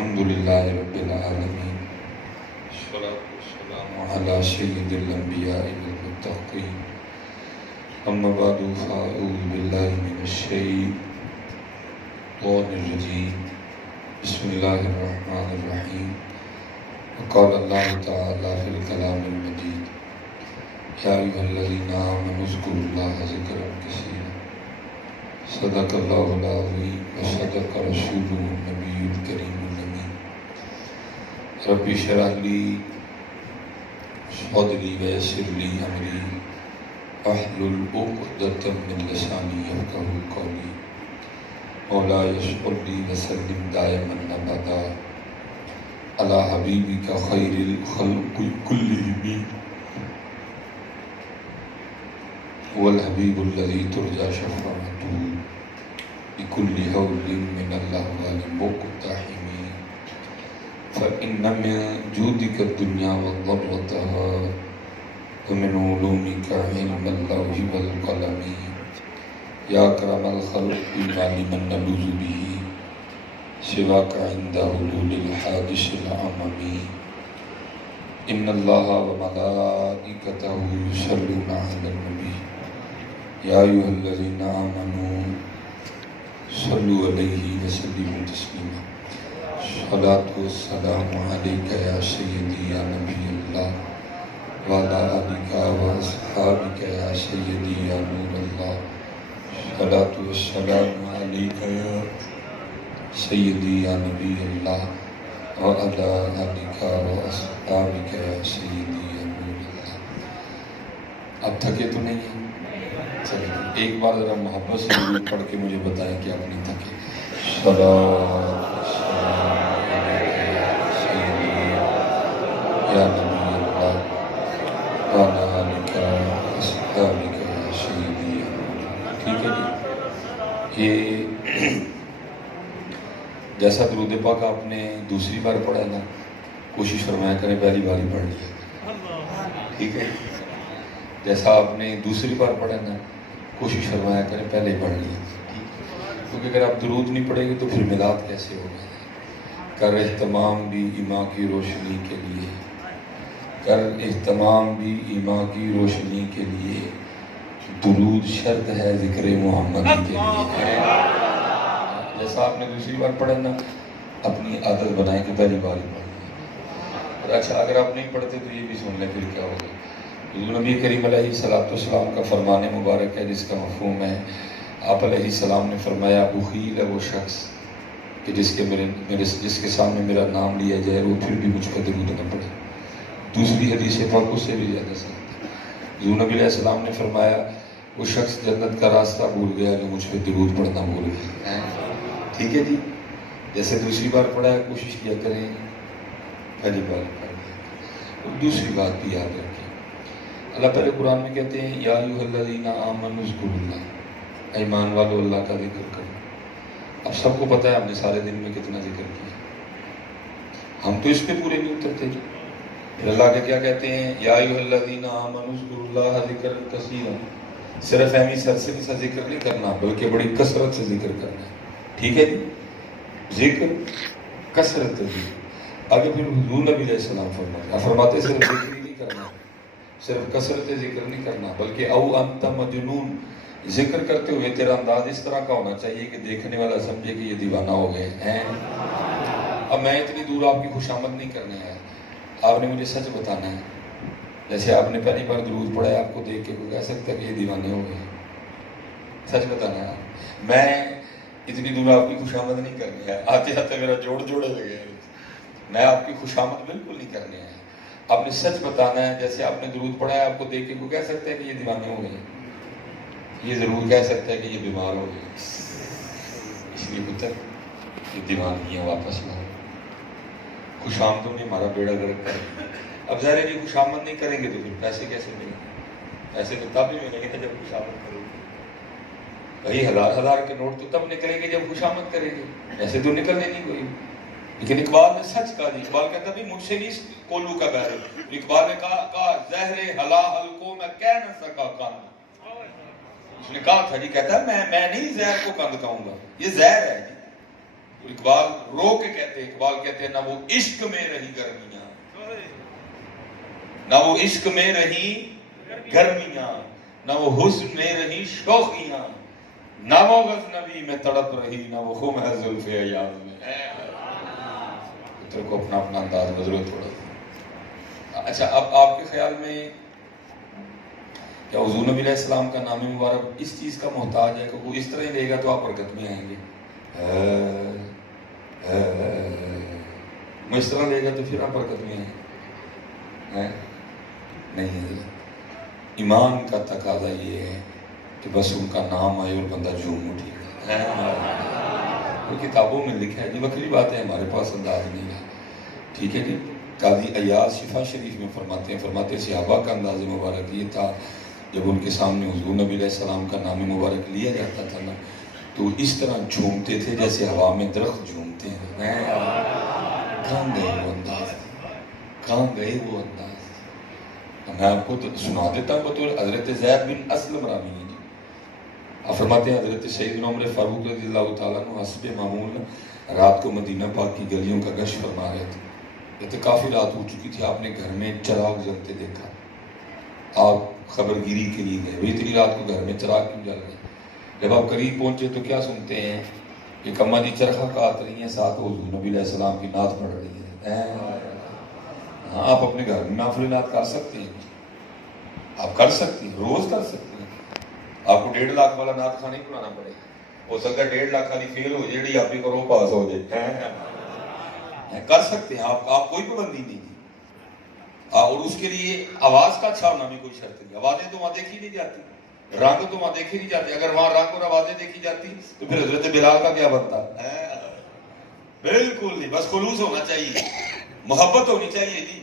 الحمدللہ رب العالمین والصلاة والسلام علی سید الانبیاء والمتقین اما بعد فاعوذ باللہ من الشیطان الرجیم بسم اللہ الرحمن الرحیم وقال اللہ تعالی فی الکلام المجید یا ایھا الذین آمنوا اذکروا اللہ ذکرا کثیرا صدق اللہ العظیم وصدق رسولہ النبی الکریم الامین رب اشرح لی صدری ویسر لی امری واحلل عقدۃ من لسانی یفقہوا قولی مولاي صل وسلم دائما ابدا على حبیبک خیر الخلق کلهم هو الحبیب الذی ترجى شفاعته بكل هول من الأهوال مقتحم فإن من جودك الدنيا وضرتها ومن علومك علم اللوح والقلم يا أكرم الخلق ما لمن نلوذ به سواك عند حلول الحادث العمم إن الله وملائكته يصلون على النبي يا أيها الذين آمنوا صلوا علیہ وسلموا تسلیما الصلاۃ والسلام علیک یا سیدی یا نبی اللہ وعلی آلک واصحابک یا سیدی یا نور اللہ الصلاۃ والسلام علیک یا سیدی یا نبی اللہ وعلی آلک واصحابک یا سیدی یا نور اللہ۔ اب تھکے تو نہیں ہیں؟ چلیے ایک بار ذرا محبت سے درود پڑھ کے مجھے بتائیں کہ آپ نہیں تھکے۔ صلاۃ والسلام علیک سیدی یا نبی اللہ وعلی آلک واصحابک یا سیدی یا نور اللہ۔ ٹھیک ہے جی، یہ جیسا درود پاک آپ نے دوسری بار پڑھا نا، کوشش فرمایا کریں پہلی بار ہی پڑھ لیا، ٹھیک ہے؟ جیسا آپ نے دوسری بار پڑھا نا، کوشش فرمایا کریں پہلے ہی پڑھ لیا، کیونکہ اگر آپ درود نہیں پڑھیں گے تو پھر میلاد کیسے ہوگا؟ کر اہتمام بھی ایمان کی روشنی کے لیے، کر اہتمام بھی ایمان کی روشنی کے لیے، درود شرط ہے ذکر محمد کے لیے۔ جیسا آپ نے دوسری بار پڑھا نا، اپنی عادت بنائیں کہ پہلی بار ہی پڑھ لیا۔ اور اچھا اگر آپ نہیں پڑھتے تو یہ بھی سن لیں پھر کیا ہوگا۔ نبی کریم علیہ السلام کا فرمان مبارک ہے جس کا مفہوم ہے، آپ علیہ السلام نے فرمایا اخیل ہے وہ شخص کہ جس کے سامنے میرا نام لیا جائے وہ پھر بھی مجھ پر درود نہ پڑے۔ دوسری حدیث پاک اس سے بھی زیادہ سخت ہے۔ نبی علیہ السلام نے فرمایا وہ شخص جنت کا راستہ بھول گیا جو مجھ پہ درود پڑھنا بھول گیا۔ ٹھیک ہے جی، جیسے دوسری بار پڑھا ہے کوشش کیا کریں پہلی بار پڑھ لیا۔ اور دوسری بات بھی یاد رکھیں، اللہ پہلے قرآن میں کہتے ہیں یا ایھا الذین آمنوا اذکروا اللہ، ایمان والو اللہ کا ذکر کرو۔ اب سب کو پتہ ہے ہم نے سارے دن میں کتنا ذکر کیا، ہم تو اس پہ پورے نہیں اترتے جی۔ پھر اللہ کے کیا کہتے ہیں یا ایھا الذین آمنوا اذکروا اللہ ذکرا کثیرا، صرف ایمی سرسری سا ذکر نہیں کرنا بلکہ بڑی کثرت سے ذکر کرنا ہے، ٹھیک ہے جی؟ ذکر کثرت سے۔ آگے پھر حضور نبی علیہ السلام فرماتے صرف ذکر ہی نہیں کرنا، صرف کثرت ذکر نہیں کرنا بلکہ او انت مجنون، ذکر کرتے ہوئے تیرا انداز اس طرح کا ہونا چاہیے کہ دیکھنے والا سمجھے کہ یہ دیوانہ ہو گئے ہیں۔ اب میں اتنی دور آپ کی خوشامد نہیں کرنے آیا، آپ نے مجھے سچ بتانا ہے۔ جیسے آپ نے پہلی بار درود پڑھا ہے، آپ کو دیکھ کے کوئی کہہ سکتا ہے کہ یہ دیوانے ہو گئے، سچ بتانا ہے۔ میں اتنی دور آپ کی خوشامد نہیں کرنے آیا، آتے آتے میرا جوڑے لگے، میں آپ کی خوشامد بالکل نہیں کرنے آیا۔ آپ نے سچ بتانا ہے، جیسے آپ نے درود پڑھا ہے، آپ کو دیکھ کے کوئی کہہ سکتا ہے کہ یہ دیوانے ہو گئے، یہ ضرور کہہ سکتا ہے کہ یہ بیمار ہو گئے، اس لیے پتر یہ دیوانگیاں واپس لاؤ۔ خوشامدوں نے ہمارا بیڑا گرک کر، اب ظاہر ہے جی خوشامد نہیں کریں گے تو پھر پیسے کیسے ملیں گے؟ پیسے تو تب ہی ملیں گے جب خوشامد کریں گے۔ بھائی ہزار کے نوٹ تو تب نکلیں گے جب خوشامد کریں گے، ایسے تو نکلنے نہیں کوئی۔ لیکن اقبال نے سچ کہا جی، اقبال کہتا بھی مجھ سے نہیں کولو کا بہر، اقبال نے کہا زہر ہلا حلقوں میں کہہ نہ سکا کند، اس نے کہا تھا جی، کہتا ہے میں نہیں زہر کو کند کہوں گا، یہ زہر ہے جی، اقبال رو کے کہتے ہیں، اقبال کہتے ہیں نہ وہ عشق میں رہی گرمیاں، نہ وہ عشق میں رہی گرمیاں، نہ وہ حسن میں رہی شوخیاں، نہ وہ غزنوی میں تڑپ رہی، نہ وہ خم ہے زلف ایاز میں۔ پتر کو اپنا اپنا انداز بدلو تھوڑا سا۔ اچھا، اب آپ کے خیال میں کیا حضور نبی علیہ السلام کا نام مبارک اس چیز کا محتاج ہے کہ وہ اس طرح ہی لے گا تو آپ برکت میں آئیں گے؟ وہ اس طرح لے گا تو پھر آپ برکت میں آئیں گے؟ نہیں ہے۔ ایمان کا تقاضا یہ ہے کہ بس ان کا نام آئے اور بندہ جھوم اٹھے۔ وہ کتابوں میں لکھا ہے جی، وکری بات ہے، ہمارے پاس انداز نہیں ہے، ٹھیک ہے جی۔ قاضی ایاز شفا شریف میں فرماتے ہیں صحابہ کا انداز مبارک یہ تھا جب ان کے سامنے حضور نبی علیہ السلام کا نام مبارک لیا جاتا تھا نا تو اس طرح جھومتے تھے جیسے ہوا میں درخت جھومتے ہیں۔ کہاں گئے وہ انداز، کہاں گئے وہ انداز؟ میں آپ کو سنا دیتا ہوں بطور حضرت زید بن اسلم راوی جی، آپ فرماتے ہیں حضرت سیدنا عمر فاروق رضی اللہ تعالیٰ عنہ حسب معمول رات کو مدینہ پاک کی گلیوں کا گشت فرما رہے تھے۔ کافی رات ہو چکی تھی، آپ نے گھر میں چراغ جلتے دیکھا، آپ خبرگیری کے لیے گئے، وہ اتنی رات کو گھر میں چراغ کیوں جل رہے؟ جب آپ قریب پہنچے تو کیا سنتے ہیں کہ کما جی چرخہ کاٹ رہی ہیں، ساتھ حضور نبی علیہ السلام کی نعت پڑھ رہی ہے۔ ہاں، آپ اپنے گھر میں نافل نعت کر سکتے ہیں، آپ کر سکتے ہیں، روز کر سکتے ہیں۔ آپ کو 1.5 لاکھ والا نعت خانہ نہیں بنانا پڑے گا، ہو سکتا ہے 1.5 لاکھ والی فیل ہو جائے، آپ ہی کرو پاس ہو جائے، کر سکتے ہیں آپ کوئی پابندی نہیں دی۔ اور اس کے لیے آواز کا اچھا ہونا بھی کوئی شرط نہیں، آوازیں تو وہاں دیکھی نہیں جاتی، رنگ تو وہاں دیکھے نہیں جاتے، اگر وہاں رنگ اور آوازیں دیکھی جاتی تو پھر حضرت بلال کا کیا بنتا؟ بالکل نہیں، بس خلوص ہونا چاہیے، محبت ہونی چاہیے جی۔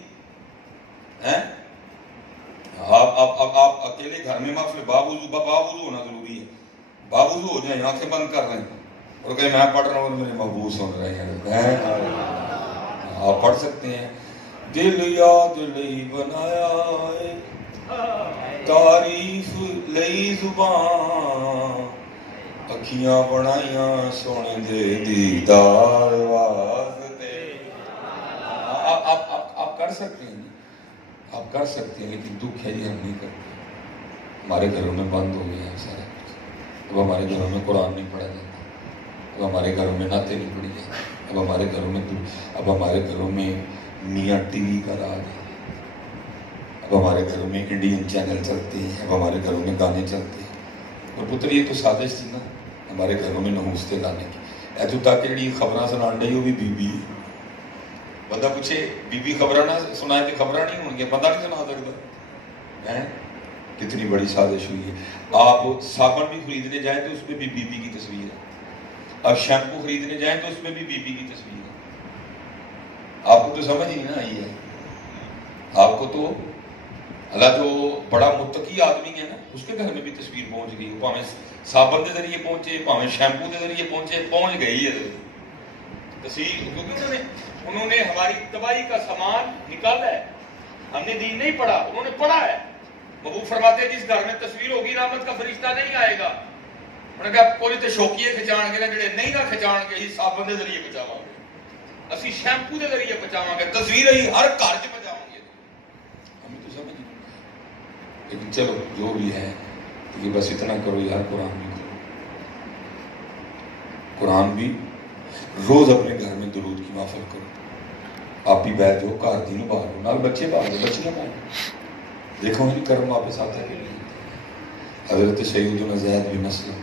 آپ اکیلے گھر میں محفل باوضو ہونا ضروری ہے، باوضو ہو جائیں، آنکھیں بند کر رہے ہیں اور کہیں میں پڑھ رہا ہوں اور میرے محبوب سن رہے ہیں، آپ پڑھ سکتے ہیں۔ دل یاد لئی بنایا ہے، تعریف لئی زبان، اکھیاں بنائیاں سونے دے دیدار واسطے۔ آپ کر سکتے ہیں، آپ کر سکتے ہیں، لیکن دکھ ہے یہ ہم نہیں کرتے۔ ہمارے گھروں میں بند ہو گیا ہے سارا کچھ، اب ہمارے گھروں میں قرآن نہیں پڑھا جاتا، اب ہمارے گھروں میں نعتیں نہیں پڑھی جاتی، اب ہمارے گھروں میں میاں ٹی وی کا راج ہے، اب ہمارے گھروں میں انڈین چینل چلتے ہیں، اب ہمارے گھروں میں گانے چلتے ہیں۔ اور پتر یہ تو سازش تھی نا ہمارے گھروں میں نحوستے گانے کی، ایتو تاکہ جڑی خبراں سنان ڈئی وہ بھی بی بی ہے، بندہ پوچھے بی بی خبراں نہ سنائے تو خبراں نہیں ہوں گے، بندہ نہیں سنا سکتا ہے۔ کتنی بڑی سازش ہوئی ہے۔ آپ صابن بھی خریدنے جائیں تو اس میں بھی بی بی کی تصویر ہے، آپ شیمپو خریدنے جائیں تو اس میں بھی بی بی کی تصویر ہے۔ آپ کو تو سمجھ ہی نہ آئی ہے، آپ کو تو اللہ جو بڑا متقی آدمی ہے نا اس کے گھر میں بھی تصویر پہنچ گئی، پاویں صابن کے ذریعے پہنچے، پاویں شیمپو کے ذریعے پہنچ گئی ہے تصویر، کیونکہ انہوں نے ہماری تباہی کا سامان نکالا ہے، ہم نے دین نہیں پڑھا، انہوں نے پڑھا ہے۔ محبوب فرماتے ہیں جس گھر میں تصویر ہوگی رحمت کا فرشتہ نہیں آئے گا۔ انہوں نے کہا کوئی تو شوقیے کھچان گے نا، جڑے نہیں نہ کھچان گے ہی صابن کے ذریعے بچاواں گے، اسی شیمپو کے ذریعے بچاواں گے، تصویر ہی ہر گھر چ بچاواں گے۔ ہمیں تو سمجھ نہیں، لیکن چلو جو بھی ہے یہ بس اتنا کرو یار، قرآن بھی کرو، قرآن بھی روز اپنے گھر میں درود کی محفل کرو، آپ بھی بیٹھ جاؤ، گھر دی نو باہر ہو، نال بچے باہر ہو، بچیاں باہر ہو، دیکھو ان کرم واپس آتا ہے۔ حضرت سیدنا زید بن اسلم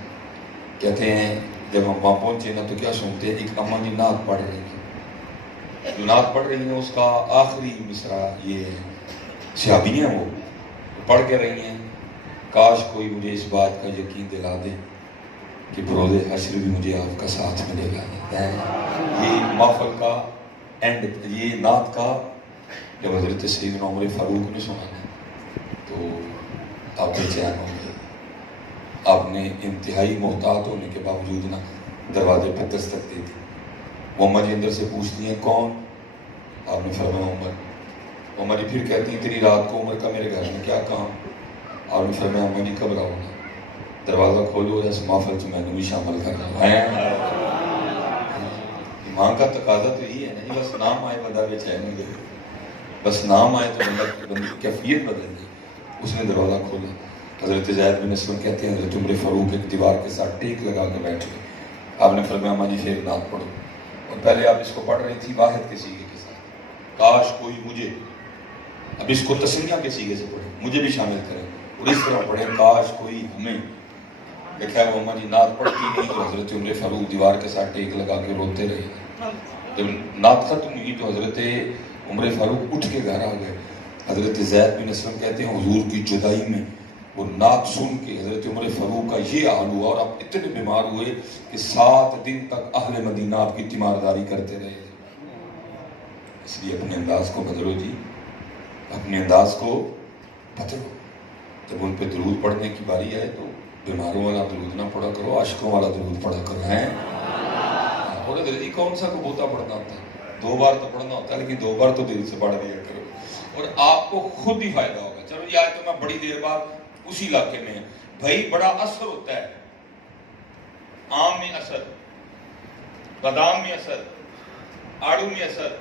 کہتے ہیں جب ہم وہاں پہنچے نا تو کیا سنتے ہیں، ایک اماں جی نعت پڑھ رہی ہیں، جو نعت پڑھ رہی ہیں اس کا آخری مصرع یہ ہے، صحابی ہیں وہ پڑھ کے رہی ہیں، کاش کوئی مجھے اس بات کا یقین دلا دے کہ بروز حشر بھی مجھے آپ کا ساتھ ملے گا۔ یہ محفل کا اینڈ، یہ نعت کا جب حضرت سیدنا عمر فاروق نے سنا تو آپ بے چین ہو گئے، آپ نے انتہائی محتاط ہونے کے باوجود نا دروازے پہ دستک دی تھی۔ وہ اماں جی اندر سے پوچھتی ہیں کون؟ آپ نے فرمایا عمر۔ اماں جی پھر کہتی ہیں اتنی رات کو عمر کا میرے گھر میں کیا کام؟ آپ نے فرمایا اماں جی گھبراؤ نہ، دروازہ کھولو، اس محفل سے میں نے بھی شامل کر رہا ہوں۔ وہاں کا تقاضا تو یہی ہے نا جی، بس نام آئے بندہ بے چین ہو جائے، بس نام آئے تو بندے کی کیفیت بدل گئی۔ اس نے دروازہ کھولا، حضرت زید بن اسلم کہتے ہیں حضرت عمر فاروق ایک دیوار کے ساتھ ٹیک لگا کے بیٹھ گئے۔ آپ نے فرمایا ماں جی پھر نعت پڑھو، اور پہلے آپ اس کو پڑھ رہی تھی واحد کے سیغے کے ساتھ، کاش کوئی مجھے، اب اس کو تسنیہ کے سیغے سے پڑھیں، مجھے بھی شامل کریں، اور اس طرح پڑھیں کاش کوئی ہمیں۔ دیکھا وہ ماں جی نعت پڑھتی نہیں تو حضرت عمر فاروق دیوار کے ساتھ ٹیک لگا کے روتے رہے۔ جب نعت ختم ہوئی تو حضرت عمر فاروق اٹھ کے گھر آ گئے۔ حضرت زید بن اسلم کہتے ہیں حضور کی جدائی میں وہ نعت سن کے حضرت عمر فاروق کا یہ حال ہوا، اور آپ اتنے بیمار ہوئے کہ 7 دن تک اہل مدینہ آپ کی تیمارداری کرتے رہے۔ اس لیے اپنے انداز کو بدلو جی، اپنے انداز کو بدلو۔ جب ان پہ درود پڑھنے کی باری آئے تو بیماروں والا درود نہ پڑھا کرو، عاشقوں والا درود پڑھا کرو۔ ہیں اور دل کون سا کبوتا پڑھنا ہوتا ہے، 2 بار تو پڑھنا ہوتا ہے، لیکن 2 بار تو دل سے پڑھ دیا کرو، اور آپ کو خود ہی فائدہ ہوگا۔ چلو یہ آج تو میں بڑی دیر بعد اسی علاقے میں بھائی بڑا اثر ہوتا ہے، آم میں اثر، بادام میں اثر، آڑو میں اثر،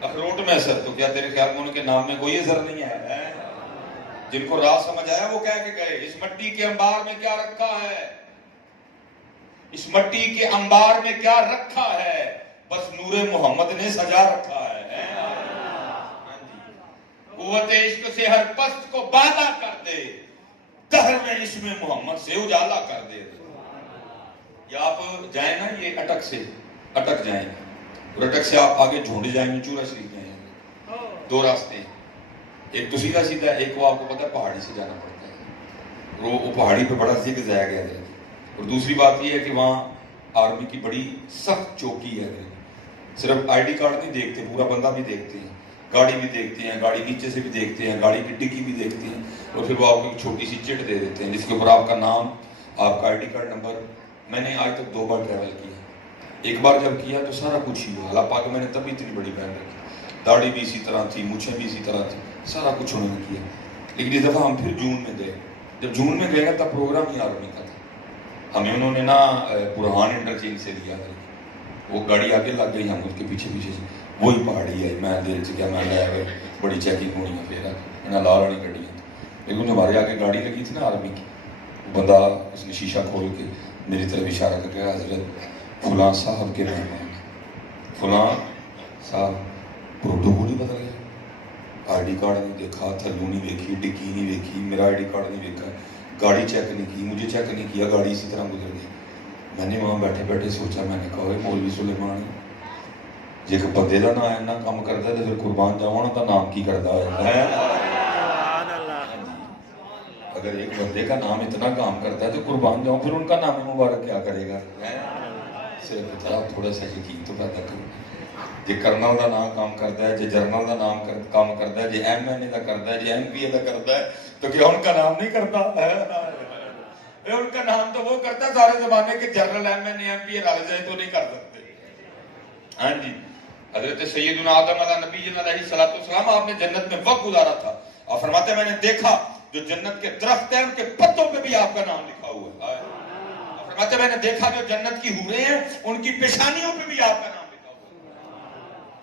اخروٹ میں اثر، تو کیا تیرے خیال میں ان کے نام میں کوئی اثر نہیں ہے؟ جن کو راز سمجھ آیا وہ کہہ کے گئے اس مٹی کے انبار میں کیا رکھا ہے، اس مٹی کے انبار میں کیا رکھا ہے، بس نور محمد نے سجا رکھا ہے۔ قوت عشق سے ہر پست کو بالا کر دے، دہر میں اسم محمد سے اجالا کر دے۔ یا آپ جائیں نا یہ اٹک سے، اٹک جائیں اور اٹک سے آپ آگے جھونڈ جائیں گے چورا شریف جائیں، 2 راستے ہیں، ایک تو سیدھا سیدھا، ایک وہ آپ کو پتہ ہے پہاڑی سے جانا پڑتا ہے، وہ پہاڑی پہ بڑا زگ زیگ ہے، اور دوسری بات یہ ہے کہ وہاں آرمی کی بڑی سخت چوکی ہے، صرف آئی ڈی کارڈ نہیں دیکھتے، پورا بندہ بھی دیکھتے ہیں، گاڑی بھی دیکھتے ہیں، گاڑی نیچے سے بھی دیکھتے ہیں، گاڑی کی ڈگی بھی دیکھتے ہیں، اور پھر وہ آپ کو ایک چھوٹی سی چٹ دے دیتے ہیں جس کے اوپر آپ کا نام، آپ کا آئی ڈی کارڈ نمبر۔ میں نے آج تک 2 بار ٹریول کیا، ایک بار جب کیا تو سارا کچھ ہی ہوا، اللہ پاک میں نے تب اتنی بڑی پہن رکھی، داڑھی بھی اسی طرح تھی، مچھیں بھی اسی طرح تھی، سارا کچھ انہوں نے کیا۔ لیکن اس دفعہ ہم پھر جون میں گئے، جب جون میں گئے نا تب پروگرام ہی آرمی کا تھا، ہمیں انہوں نے نا برہان انٹرچینج سے لیا تھا، وہ گاڑی آگے لگ گئی، ہم اس کے پیچھے پیچھے سے، وہی پہاڑی ہے، میں دیر سے کیا میں لیا گئے، بڑی چیکنگ ہونی ہے، پھر انہیں لا رہی گاڑیاں، لیکن ہمارے آگے گاڑی لگی تھی نا آرمی کی، بندہ اس نے شیشہ کھول کے میری طرف اشارہ کر کے حضرت فلاں صاحب کے مہمان، فلاں صاحب پروٹوکول ہی بدل گیا، آئی ڈی کارڈ نہیں دیکھا، تھلو نہیں دیکھی، ڈگی نہیں دیکھی، میرا آئی ڈی کارڈ نہیں دیکھا، گاڑی چیک نہیں کی، مجھے چیک نہیں کیا، گاڑی اسی طرح گزر گئی۔ میں نے وہاں بیٹھے بیٹھے سوچا، میں نے کہا مولوی سلیمان جے کہ بندے کا نام اینا کام کرتا ہے تو پھر قربان جاؤں کا نام کی کرتا ہے؟ اگر ایک بندے کا نام اتنا کام کرتا ہے تو قربان جاؤں پھر ان کا نام مبارک کیا کرے گا؟ صرف تھوڑا سا یقین تو پیدا کرو، جے کرنل کا نام کام کرتا ہے، جے جرنل کا نام کام کرتا ہے، جے ایم این اے کا کرتا ہے، جے ایم پی اے کا کرتا ہے، تو کیا ان کا نام نہیں کرتا؟ ان کا نام تو وہ کرتا ہے سارے زمانے کے general M N A M P A رل جائے تو نہیں کر سکتے۔ ہاں جی، حضرت سیدنا آدم علیہ نبی علیہ السلام آپ نے جنت میں وقت گزارا تھا، اور فرماتے ہیں میں نے دیکھا جو جنت کے درخت ہیں ان کے پتوں پہ بھی آپ کا نام لکھا ہوا ہے، اور فرماتے ہیں میں نے دیکھا جو جنت کی حوریں ہیں ان کی پیشانیوں پہ بھی آپ کا نام لکھا ہوا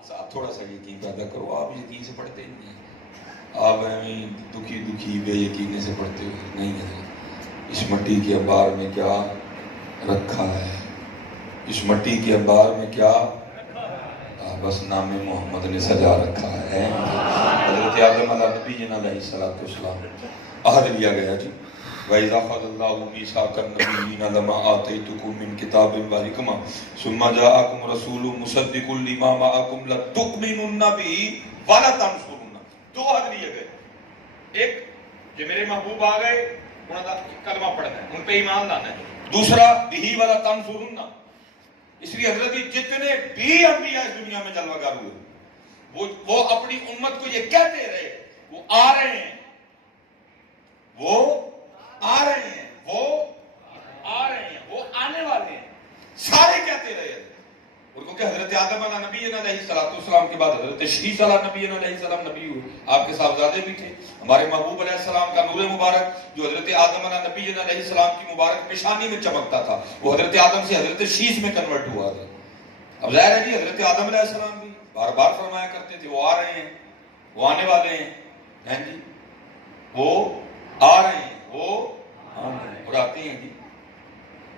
ہے۔ آپ تھوڑا سا یقین پیدا کرو، آپ یقین سے پڑھتے ہی نہیں ہیں، آپ دکھی بے یقینے سے پڑھتے ہوئے نہیں ہیں۔ اس مٹی کے انبار میں کیا رکھا ہے، اس مٹی کے انبار میں کیا، بس نام محمد نے سجا رکھا ہے۔ حضرت آدم علیہ نبی علیہ السلام عہد لیا گیا جی، وَإِذَا أَخَذَ اللَّهُ مِيثَاقَ النَّبِيِّينَ لَمَا آتَيْتُكُم مِّن كِتَابٍ وَحِكْمَةٍ ثُمَّ جَاءَكُمْ رَسُولٌ مُصَدِّقٌ لِّمَا مَعَكُمْ لَتُؤْمِنُنَّ بِهِ وَلَتَنصُرُنَّهُ۔ 2 عہد لیے گئے، ایک کہ میرے محبوب آ گئے انہوں نے کلمہ پڑھنا ہے، ان پہ ایمان لانا ہے، دوسرا بِهِ وَلَتَنصُرُنَّهُ۔ اس لیے حضرت جتنے بھی انبیاء اس دنیا میں جلوہ گر ہوئے وہ اپنی امت کو یہ کہتے رہے وہ آ رہے ہیں، وہ آ رہے ہیں، وہ آ رہے ہیں، وہ آنے والے ہیں، سارے کہتے رہے۔ اور کیونکہ حضرت آدم علیہ نبی علیہ السلام کے بعد حضرت شیس علیہ نبی علیہ السلام نبی ہوئے، آپ کے صاحبزادے بھی تھے، ہمارے محبوب علیہ السلام کا نور مبارک جو حضرت آدم علیہ نبی علیہ السلام کی مبارک پیشانی میں چمکتا تھا وہ حضرت آدم سے حضرت شیس میں کنورٹ ہوا تھا۔ اب ظاہر ہے جی حضرت آدم علیہ السلام بھی بار بار فرمایا کرتے تھے وہ آ رہے ہیں، وہ آنے والے ہیں جی، وہ آ رہے ہیں، وہ آنے ہیں اور آتے ہیں جی۔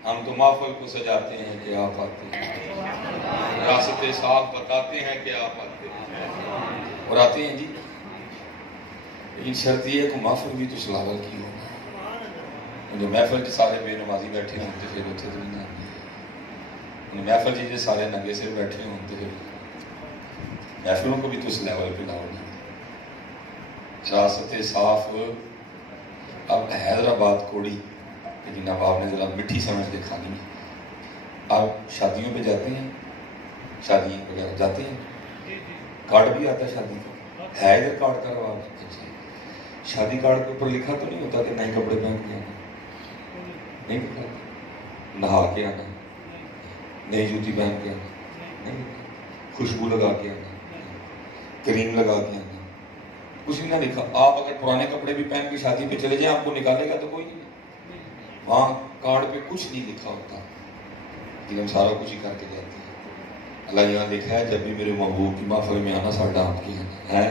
ہم تو محفل کو سجاتے ہیں کہ آپ آتے ہیں، راستے صاف بتاتے ہیں کہ آپ آتے ہیں اور آتے ہیں جی۔ لیکن شرط یہ ہے کہ محفل بھی تو سلاول کی ہونا، جو محفل کے سارے بے نمازی بیٹھے ہوتے پھر اتنے تو نہیں آتے، محفل جی سارے ننگے سے بیٹھے ہوتے پھر محفلوں کو بھی تو اس لیول پہ لاؤ نا۔ راستے صاف، اب حیدرآباد کوڑی لیکن اب آپ نے ذرا مٹھی سمجھ کے کھانی ہے۔ آپ شادیوں پہ جاتے ہیں، شادی وغیرہ جاتے ہیں، کارڈ بھی آتا ہے شادی کا، ہے ادھر کارڈ کا رواج؟ شادی کارڈ کے اوپر لکھا تو نہیں ہوتا کہ نئے کپڑے پہن کے آنا، نہیں لکھا، نہا کے آنا، نئی جوتی پہن کے آنا، نہیں، خوشبو لگا کے آنا، کریم لگا کے آنا، کچھ نہیں لکھا۔ آپ اگر پرانے کپڑے بھی پہن کے شادی پہ چلے جائیں آپ کو نکالے گا تو کوئی نہیں، وہاں کارڈ پہ کچھ نہیں لکھا ہوتا، لیکن ہم سارا کچھ ہی کر کے جاتے ہیں۔ اللہ یہاں لکھا ہے جب بھی میرے محبوب کی محفل میں آنا ساڈا آپ کی ہے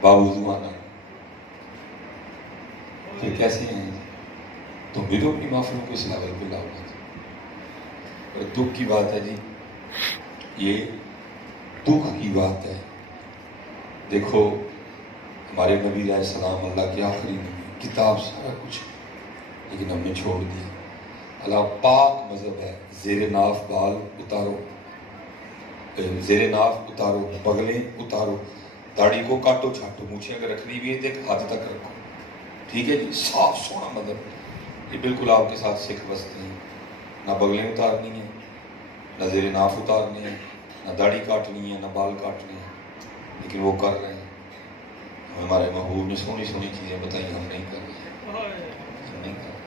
باوضو آنا، پھر کیسے ہیں تم بھی تو اپنی محفلوں کو اس لیول پہ لاؤ گے۔ اور دکھ کی بات ہے جی، یہ دکھ کی بات ہے۔ دیکھو ہمارے نبی علیہ السلام اللہ کے آخری نبی، کتاب سارا کچھ، لیکن ہم نے چھوڑ دیا۔ اللہ پاک مذہب ہے، زیر ناف بال اتارو، زیر ناف اتارو، بغلیں اتارو، داڑھی کو کاٹو چھاٹو، مونچھیں اگر رکھنی بھی ہے تو ایک ہاتھ تک رکھو، ٹھیک ہے جی، صاف سونا مذہب۔ یہ بالکل آپ کے ساتھ سکھ بستے ہیں، نہ بغلیں اتارنی ہیں، نہ زیر ناف اتارنی ہے، نہ داڑھی کاٹنی ہے، نہ بال کاٹنے ہیں، لیکن وہ کر رہے ہیں۔ ہمارے محبوب نے سونی سونی چیزیں بتائی، ہم نہیں کر رہے، ہم نہیں کر رہے۔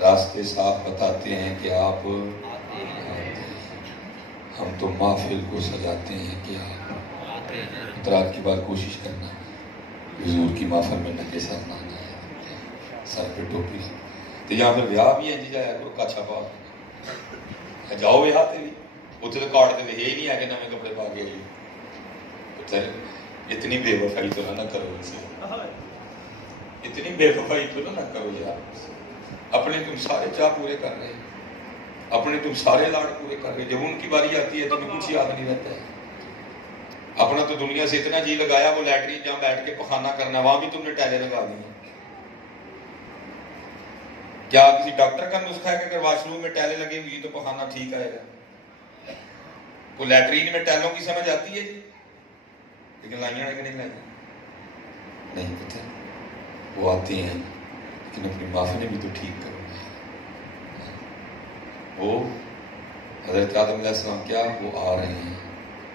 راستے صاف بتاتے ہیں کہ آپ آتے ہیں، ہم تو محفل کو سجاتے ہیں کہ آپ اترات کی بات کوشش کرنا، حضور کی محفل میں ننگے سر نہ آنا ہے، سر پہ ٹوپی تو یہاں پھر ویاہ بھی ہے جی، جایا کرو کاچھا پا جاؤ ویاہ تے بھی، اتنے تو کارڈ تے لکھے ہی نہیں ہے کہ نئے کپڑے پا کے آئیے۔ اتنی بے وفائی تو نہ کرو ان سے، اتنی بے وفائی تو نہ کرو یار۔ اپنے تم سارے چاہ پورے کر رہے، اپنے تم سارے لاڑ پورے کر رہے، جب ان کی باری آتی ہے تمہیں کچھ یاد نہیں رہتا ہے۔ اپنا تو دنیا سے اتنا جی لگایا، وہ لیٹرین جہاں بیٹھ کے پخانہ کرنا وہاں بھی تم نے ٹائلیں لگا دی ہیں۔ کیا کسی ڈاکٹر کا نسخہ ہے کہ اگر واش روم میں ٹائلیں لگی ہوئی تو پخانہ ٹھیک آئے گا؟ وہ لیٹرین میں ٹائلوں کی سمجھ آتی ہے جی، لیکن لائیاں ہے کہ نہیں لائیاں؟ نہیں پتہ، وہ آتے ہیں لیکن اپنی محفلیں بھی تو ٹھیک کرو گے۔ وہ حضرت آدم علیہ السلام کیا، وہ آ رہے ہیں،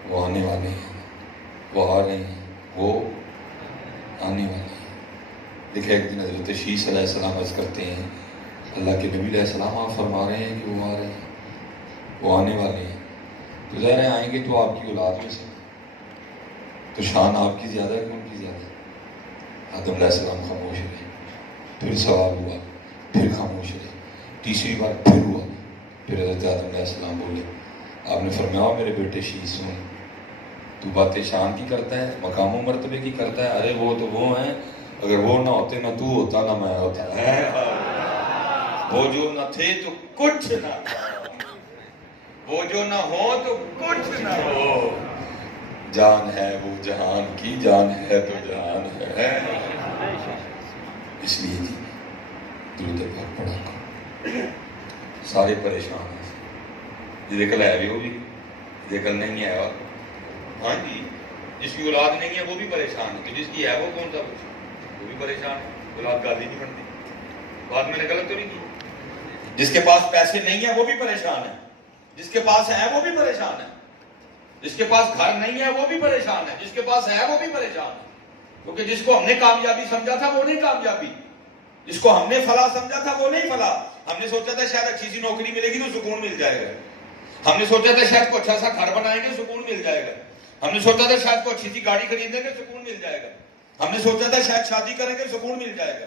وہ آنے والے ہیں، وہ آ رہے ہیں، وہ آنے والے ہیں۔ دیکھیں ایک دن حضرت شیس علیہ السلام عرض کرتے ہیں اللہ کے نبی علیہ السلام آپ فرما رہے ہیں کہ وہ آ رہے ہیں، وہ آنے والے ہیں، تو ظاہر ہے آئیں گے تو آپ کی اولاد میں سے، تو شان آپ کی زیادہ ہے کہ ان کی زیادہ ہے؟ آدم علیہ السلام خاموش رہے، پھر سوال ہوا، پھر خاموش رہے، تیسری بار پھر ہوا، پھر حضرت آدم علیہ السلام بولے، آپ نے فرمایا میرے بیٹے شیس سن، تو باتیں شان کی کرتا ہے، مقام و مرتبے کی کرتا ہے، ارے وہ تو وہ ہیں، اگر وہ نہ ہوتے نہ تو ہوتا نہ میں ہوتا ہے، وہ جو نہ تھے تو کچھ نہ تھا، وہ جو نہ ہو تو کچھ نہ ہو، جان ہے وہ جہان کی، جان ہے تو جہان ہے۔ اس لیے جی درود پاک پڑھا کرو، سارے پریشان ہیں، جسے کل ہے بھی وہ بھی، جسے کل نہیں ہے اور ہاں جی، جس کی اولاد نہیں ہے وہ بھی پریشان ہے، تو جس کی ہے وہ کون سا وہ بھی پریشان ہے، اولاد گالی نہیں بنتی، بات میں نے غلط تو نہیں کی؟ جس کے پاس پیسے نہیں ہے وہ بھی پریشان ہے، جس کے پاس ہے وہ بھی پریشان ہے، جس کے پاس گھر نہیں ہے وہ بھی پریشان ہے، جس کے پاس ہے وہ بھی پریشان ہے، کیونکہ جس کو ہم نے کامیابی سمجھا تھا وہ نہیں کامیابی، جس کو ہم نے فلاح سمجھا تھا وہ نہیں فلاح۔ ہم نے سوچا تھا شاید اچھی سی نوکری ملے گی تو سکون مل جائے گا، ہم نے سوچا تھا شاید کو اچھا سا گھر بنائیں گے سکون مل جائے گا، ہم نے سوچا تھا شاید کو اچھی سی گاڑی خریدیں گے سکون مل جائے گا، ہم نے سوچا تھا شاید شادی کریں گے سکون مل جائے گا،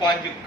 5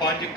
5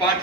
5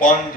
5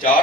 4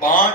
5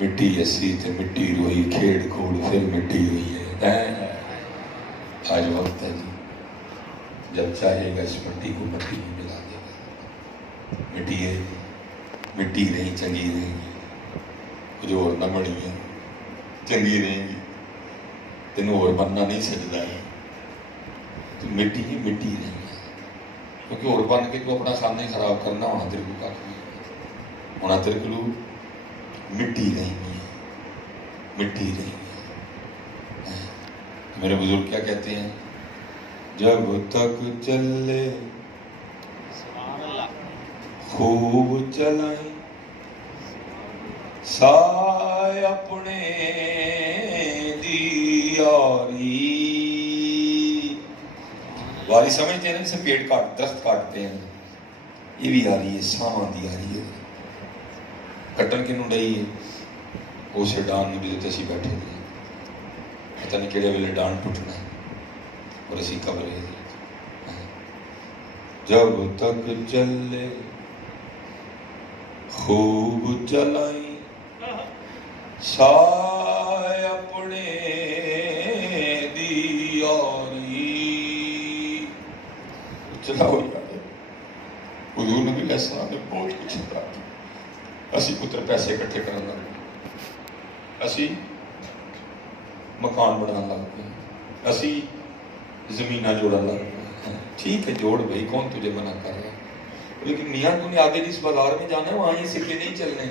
مٹی اسی تے مٹی روئی، کھیڑ کھوڑ پھر مٹی ہوئی ہے۔ آج وقت ہے جی، جب چاہے گا اس مٹی کو مٹی میں ملا دے گا۔ مٹی ہے، مٹی نہیں چنگی رہیں گی، کچھ اور نہ بڑی ہے چنگی رہیں گی، تینوں اور بننا نہیں سجدہ ہے، تو مٹی ہی مٹی رہیں گی، کیونکہ اور بن کے تو اپنا خانہ ہی خراب کرنا ہونا تیرے کو کافی ہونا، تیرے کو مٹی رہیں گی، مٹی رہیں گی۔ میرے بزرگ کیا کہتے ہیں؟ جب تک چلے خوب چلائیں سائے اپنے دیاری۔ واری سمجھتے ہیں نا جسے پیڑ کاٹ درخت کاٹتے ہیں، یہ بھی آ رہی ہے، سامان دی آ رہی ہے، کٹن کی نڈائی ہے، اسے ڈان بھی دیتے اسی بیٹھے تھے، پتہ نہیں کہڑے ویلے ڈان ٹوٹنا ہے اور اسی قبر ہے۔ جب تک چلے خوب چلائیں سائے اپنے دیاری۔ چلاؤ یار، حضور نبی علیہ السلام نے بہت کچھ بتا دیا۔ اسی پتر پیسے اکٹھے کرنا لگ گئے، اسی مکان بنانا لگ گئے، اسی زمینہ جوڑا لگ گئے۔ ٹھیک ہے جوڑ بھائی، کون تجھے منع کر رہا ہے، لیکن میاں تو نے آگے جس بازار میں جانا ہے وہاں یہ سکے نہیں چلنے،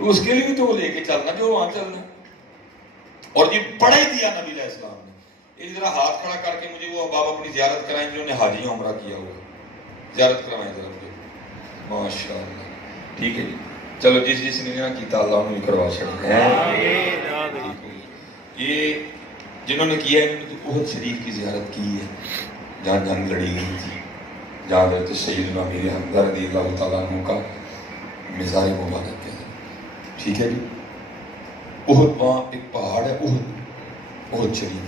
اس کے لیے بھی تو وہ لے کے چلنا جو وہاں چلنا۔ اور یہ بڑا ہی دیا نبی علیہ السلام نے۔ ایک ذرا ہاتھ کھڑا کر کے مجھے وہ احباب اپنی زیارت کرائیں جنہوں نے حاجی عمرہ کیا ہوا، زیارت کروائیں ذرا مجھے، ماشاءاللہ۔ ٹھیک ہے جی، چلو جس نے نہ کیتا اللہ نے بھی کروا سکتے ہیں۔ یہ جنہوں نے کیا ہے انہوں نے تو احد شریف کی زیارت کی ہے، جہاں جنگ لڑی گئی تھی، جہاں حضرت سیدنا امیر حمزہ رضی اللہ تعالیٰ عنہ کا مزار مبارک ہے۔ ٹھیک ہے جی، احد وہاں ایک پہاڑ ہے، احد شریف۔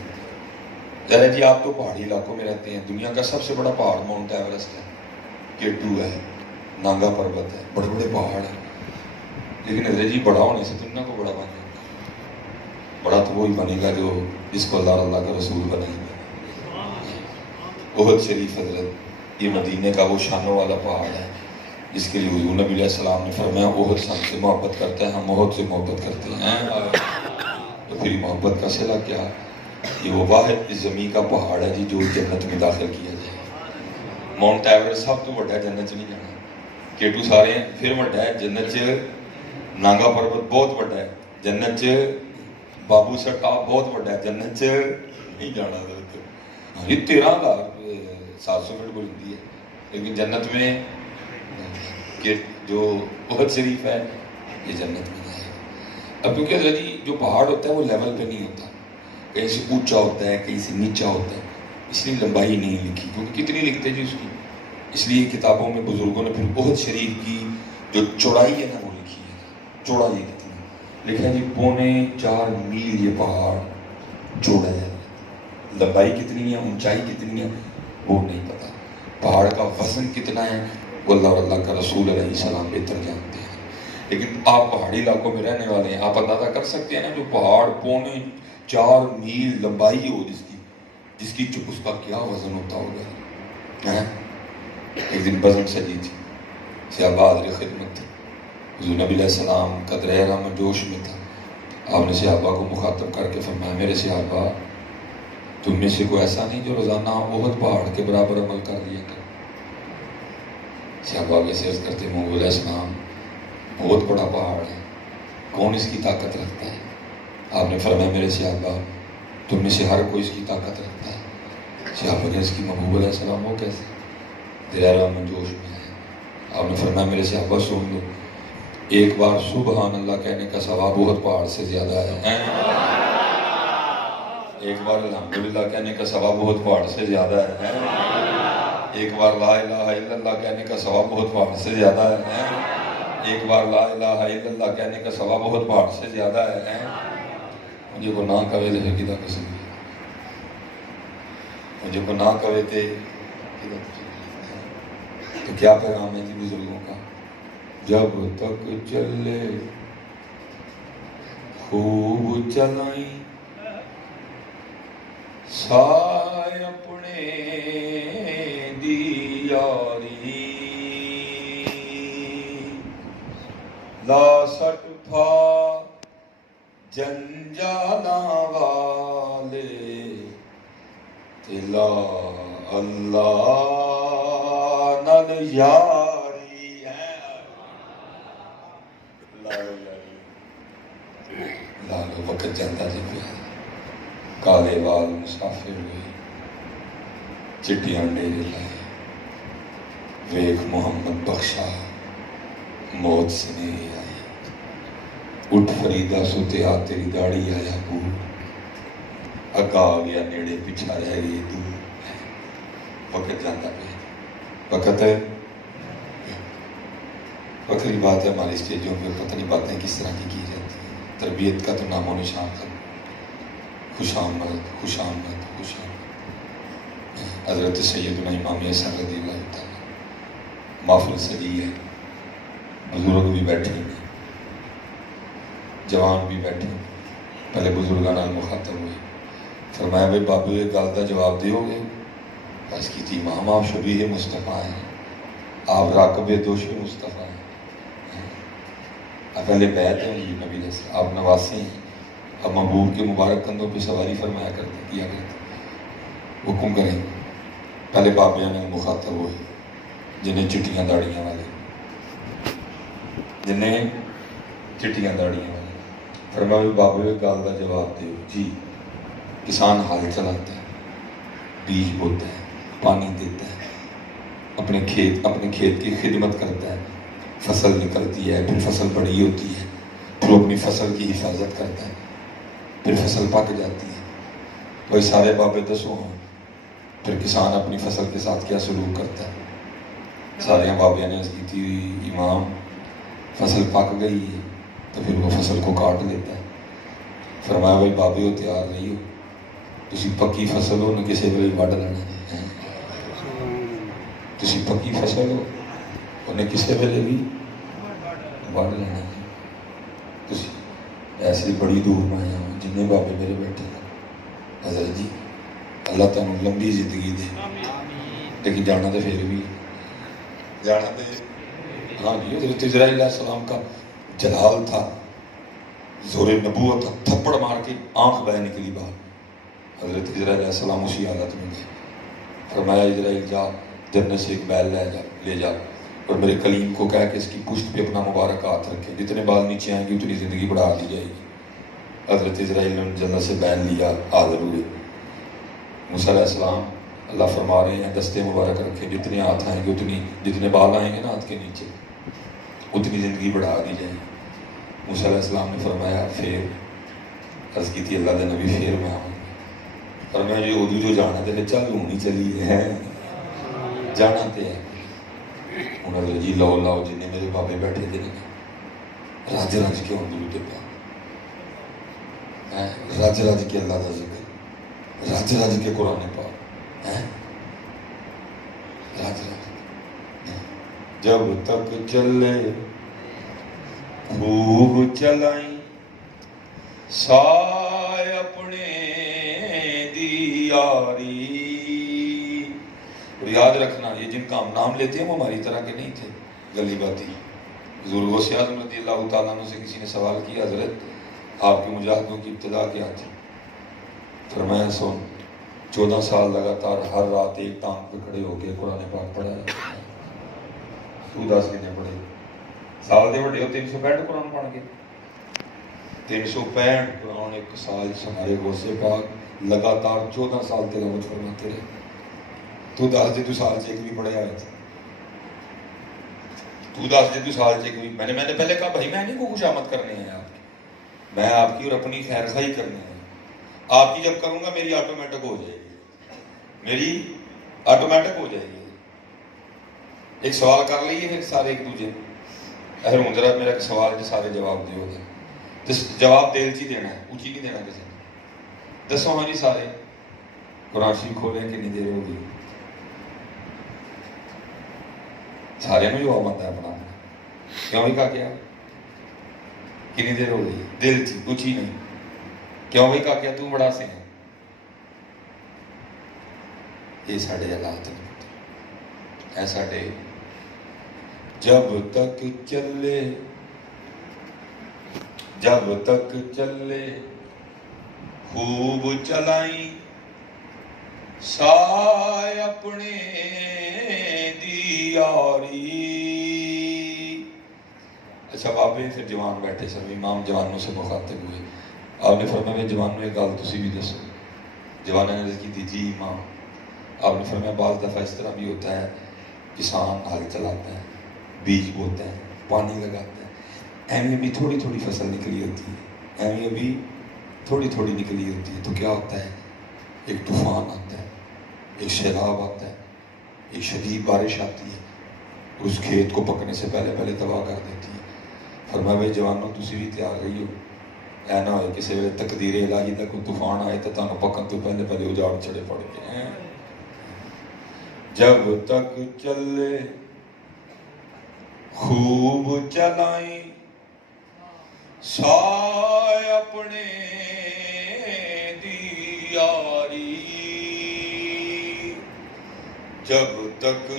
ظاہر ہے جی آپ تو پہاڑی علاقوں میں رہتے ہیں، دنیا کا سب سے بڑا پہاڑ ماؤنٹ ایورسٹ ہے، K2 ہے، نانگا پروت ہے، بڑے بڑے پہاڑ ہیں، لیکن حضرت جی بڑا ہونے سے دنیا کو بڑا بنے گا، بڑا تو وہی بنے گا جو جس کو اللہ کا رسول بنے گا۔ احد شریف حضرت یہ مدینے کا وہ شانوں والا پہاڑ ہے جس کے لیے حضور نبی علیہ السلام نے فرمایا احد سے ہم سے محبت کرتا ہے، ہم احد سے محبت کرتے ہیں۔ تو پھر محبت کا صلہ کیا؟ یہ وہ واحد اس زمین کا پہاڑ ہے جی جو جنت میں داخل کیا جائے۔ ماؤنٹ ایورسٹ سب تو بڑا ہے، جنت چ نہیں جانا، K2 سارے ہیں، پھر بڑا ہے جنت چ نانگا پروت بہت بڑا ہے، جنت چ بابو سر ٹاپ بہت بڑا ہے، جنت چ نہیں جانا۔ یہ 13,700 فٹ بلندی ہے، لیکن جنت میں کہ جو احد شریف ہے یہ جنت میں ہے۔ اب کیونکہ حضرت جی جو پہاڑ ہوتا ہے وہ لیول پہ نہیں ہوتا، کہیں سے اونچا ہوتا ہے کہیں سے نیچا ہوتا ہے، اس لیے لمبائی نہیں لکھی، کیونکہ کتنی لکھتے جی اس کی، اس لیے کتابوں میں بزرگوں نے پھر احد شریف کی جو چوڑائی ہے نا وہ لکھی ہے، چوڑائی کتنی لکھا ہے جی 4.25 میل یہ پہاڑ چوڑا ہے، لمبائی کتنی ہے اونچائی کتنی ہے وہ نہیں پتا، پہاڑ کا وزن کتنا ہے وہ اللہ اور اللہ کا رسول علیہ السلام بہتر جانتے ہیں، لیکن آپ پہاڑی علاقوں میں رہنے والے ہیں، آپ اندازہ کر سکتے ہیں نا جو پہاڑ 4.25 میل لمبائی ہو جس کی اس کا کیا وزن ہوتا ہوگا۔ ایک دن بزم سجی تھی، صحابہ حاضر خدمت تھے، حضور نبی علیہ السلام قدر احرام میں جوش میں تھا، آپ نے صحابہ کو مخاطب کر کے فرمایا میرے صحابہ تم میں سے کوئی ایسا نہیں جو روزانہ احد پہاڑ کے برابر عمل کر لیا کر۔ صحابہ کے عرض کرتے محمد علیہ السلام بہت بڑا پہاڑ ہے، کون اس کی طاقت رکھتا ہے؟ آپ نے فرمایا میرے صحابہ تم میں سے ہر کوئی اس کی طاقت رکھتا ہے۔ صحابہ نے اس کی محبوب علیہ السلام وہ کیسے؟ دلارہ میں جوش میں ہے۔ آپ نے فرمایا میرے صحابہ سن لو، ایک بار سبحان اللہ کہنے کا ثواب احد پہاڑ سے زیادہ ہے، ایک بار الحمدللہ کہنے کا ثواب احد پہاڑ سے زیادہ ہے، ایک بار لا الہ الا اللہ کہنے کا ثواب احد پہاڑ سے زیادہ ہے، ایک بار لا الہ الا اللہ کہنے کا ثواب احد پہاڑ سے زیادہ ہے۔ مجھے کو نہ کہے تھے کدا قسم، مجھے کو نہ کہے تھے تو کیا پیغام ہے جی بزرگوں کا؟ جب تک چلے خوب چلائی سائے اپنے دی یاری لا سٹ پھا جنجالاں والے تلا اللہ نال یاری ہے لالو وقت جاندہ جی پیارا کالے وال مسافر ہوئے چٹیاں ڈیرے لائے ویکھ محمد بخشا موت سے نہیں آئی اٹھ فریدہ سوتے آ تیری داڑھی آیا بور اگا آ گیا نیڑے پچھا رہ گئی دور وقت جاندہ پہ وقت ہے وقت کی بات ہے ہماری اسٹیجوں پہ پتہ نہیں باتیں کس طرح کی جاتی ہیں تربیت کا تو نام و نشان تھا خوش آمد خوش آمد خوش آمد حضرت سیدنا امام حسن رضی اللہ تعالیٰ محفل سجی ہے بزرگ بھی بیٹھے ہیں جوان بھی بیٹھے ہیں پہلے بزرگاں نال مخاطب ہوئے فرمایا بھائی بابو ایک گل کا جواب دیو گے بس کی تھی امام آپ شبیہ مصطفیٰ ہیں آپ راکب دوش مصطفیٰ ہیں آپ پہلے بیعت ہیں یہ نبی جیسے آپ نواسے ہیں اب محبوب کے مبارک کندھوں پہ سواری فرمایا کرتے کیا کرتے حکم کریں پہلے بابیاں نے مخاطب ہوئے جنہیں چٹیاں داڑیاں والے جنہیں چٹیاں داڑیاں والے فرمایا بابو ایک گال کا جواب دے جی کسان حال چلاتا ہے بیج بوتا ہے پانی دیتا ہے اپنے کھیت کی خدمت کرتا ہے فصل نکلتی ہے پھر فصل بڑی ہوتی ہے پھر اپنی فصل کی حفاظت کرتا ہے پھر فصل پک جاتی ہے وہی سارے بابے دسو ہوں پھر کسان اپنی فصل کے ساتھ کیا سلوک کرتا ہے سارے بابیاں نے اس کی تھی امام فصل پک گئی ہے تو پھر وہ فصل کو کاٹ لیتا ہے فرمایا بھائی بابے ہو تیار نہیں ہو تسی پکی فصل ہو نہ کسی ویلے وڈ لینا ہے تسی پکی فصل ہو انہیں کسی ویلے بھی وڈ لینا ہے تسی ایسی بڑی دور میں آیا ہوں جنہیں بابے میرے بیٹھے ہیں حضرت جی اللہ تعالیٰ لمبی زندگی دے لیکن جانا تو پھر بھی جانا تو ہاں جی حضرت اسرائیل علیہ السلام کا جلال تھا زور نبوت تھپڑ مار کے آنکھ بہ نکلی باہر حضرت اسرائیل علیہ السلام اسی حالت میں گئے فرمایا اسرائیل جا جنت سے ایک بیل لے جا اور میرے کلیم کو کہہ کہ اس کی پشت پہ اپنا مبارک ہاتھ رکھے جتنے بال نیچے آئیں گے اتنی زندگی بڑھا دی جائے گی حضرت اسرائیل نے جنت سے بیل لیا حاضر ہوئے موسیٰ علیہ السلام اللہ فرما رہے ہیں دستے مبارک رکھے جتنے ہاتھ آئیں گے اتنی جتنے بال آئیں گے نا ہاتھ کے نیچے اتنی زندگی بڑھا دی جائے گی موسیٰ علیہ السلام نے فرمایا پھر عرض کی تھی اللہ دے نبی پھر میں آؤں فرمایا جو اردو جو جانا تھے چل ہونی چلی ہے جانا تے ہے انہوں نے جی لو لاؤ جنہیں میرے بابے بیٹھے تھے رج رج کے اردو تے پا رج رج کے اللہ دا ذکر رج رج کے قرآن پاک رج رج جب تک چلے خوب چلائیں سائے اپنے دی یاری اور یاد رکھنا یہ جن کا ہم نام لیتے ہیں وہ ہماری طرح کے نہیں تھے گلی باتی حضور غوث اعظم رضی اللہ تعالیٰ عنہ سے کسی نے سوال کیا حضرت آپ کے مجاہدوں کی ابتدا کیا تھی فرمایا سن 14 سال لگاتار ہر رات ایک ٹانگ پہ کھڑے ہو کے قرآن پاک پڑھا ہے تو 10 کتنے پڑھے سال دے بڑے ہو 365 قرآن پڑھ کے 365 قرآن ایک سال ہمارے غوث پاک لگاتار 14 سال تلاوت فرماتے رہے تو 10 دے تو سال سے ایک بھی پڑھے آئے تھے تو 10 دے تو سال سے ایک بھی میں نے پہلے کہا بھائی میں نہیں کو خوش آمد کرنے ہیں آپ کی میں آپ کی اور اپنی خیر خواہی کرنے ہیں آپ کی جب کروں گا میری آٹومیٹک ہو جائے گی میری آٹومیٹک ہو جائے گی ایک سوال کر لیے پھر سارے ایک دوجے اہر منظرات میرا ایک سوال جو سارے جواب دیو گے جواب دل چی دینا ہے اونچی نہیں دینا کسی نے دسو ہاں جی سارے قرآن شریف کھولیں کہ نہیں دے رہے ہوگی سارے میں جواب آتا ہے اپنا کیوں ہی کہا کیا کنی دیر ہو گئی دل چ کچھ ہی نہیں کیوں بھائی کاکیا تو بڑا سی یہ سارے حالات نہیں اے سارے جب تک چلے خوب چلائیں سائے اپنے دی یاری. اچھا بابے پھر جوان بیٹھے سب امام جوانوں سے مخاطب ہوئے. آپ نے فرمایا جوانوں ایک گل تسی بھی دسو. جوانوں نے عرض کی تھی جی امام. آپ نے فرمایا بعض دفعہ اس طرح بھی ہوتا ہے کسان ہل چلاتا ہے بیج بوتا ہے پانی لگاتا ہے ایویں ابھی تھوڑی تھوڑی فصل نکلی ہوتی ہے ایویں ابھی تھوڑی تھوڑی نکلی ہوتی ہے تو کیا ہوتا ہے ایک طوفان آتا ہے ایک سیلاب آتا ہے ایک شدید بارش آتی ہے اس کھیت کو پکنے سے پہلے پہلے تباہ کر دیتی ہے. فرمایا بھائی جوانوں تسی بھی تیار رہی ہو اے نہ ہوئے کسی ویلے تقدیر الہی دا کوئی طوفان آئے تو تانوں پکن تو پہلے پہلے اجاڑ چڑے پڑ کے. جب تک چلے خوب چلائیں سائے اپنے دی یاری. جب تک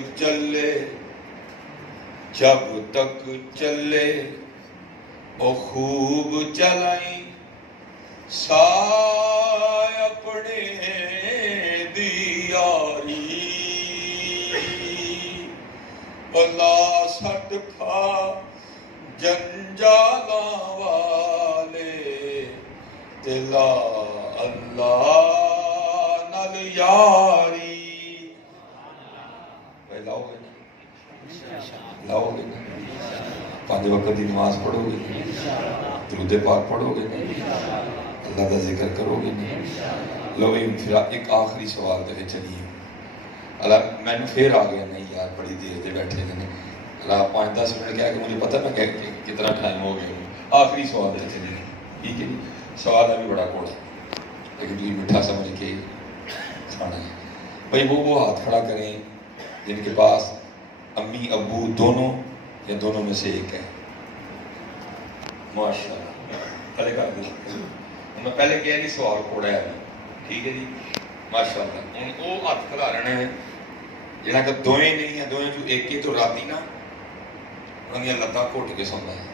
چلے او خوب چلائیں سائے اپنے دی یاری. اللہ سٹ کھا جنجالاں والے تلا اللہ نال یاری. لاؤ گے نا لاؤ گے نا 5 وقت کی نماز پڑھو گے درود پاک پڑھو گے اللہ کا ذکر کرو گے. لو پھر ایک آخری سوال دے چلیے. اللہ میں نے پھر آ گیا نہیں یار بڑی دیر سے بیٹھے نے اللہ 5-10 منٹ کہا کہ مجھے پتہ نہ کہ کتنا ٹائم ہو گیا. آخری سوال دے چلیے ٹھیک ہے جی. سوال ابھی بڑا کوڑا لیکن تجھے میٹھا سمجھ کے کھانا ہے. بھائی وہ ہاتھ کھڑا کریں جن کے پاس امی ابو دونوں یا دونوں میں سے ایک ہے. ماشاء اللہ پہلے کر دیں میں پہلے کہہ رہی سوال کوڑا ہے ٹھیک ہے جی. ماشاء اللہ ہوں وہ ہاتھ کھلا رہنا ہے جہاں کہ دوئیں نہیں ہیں دوئیں جو ایک ہی تو راتی نا انہوں نے لتاں گھٹ کے سوندا ہے.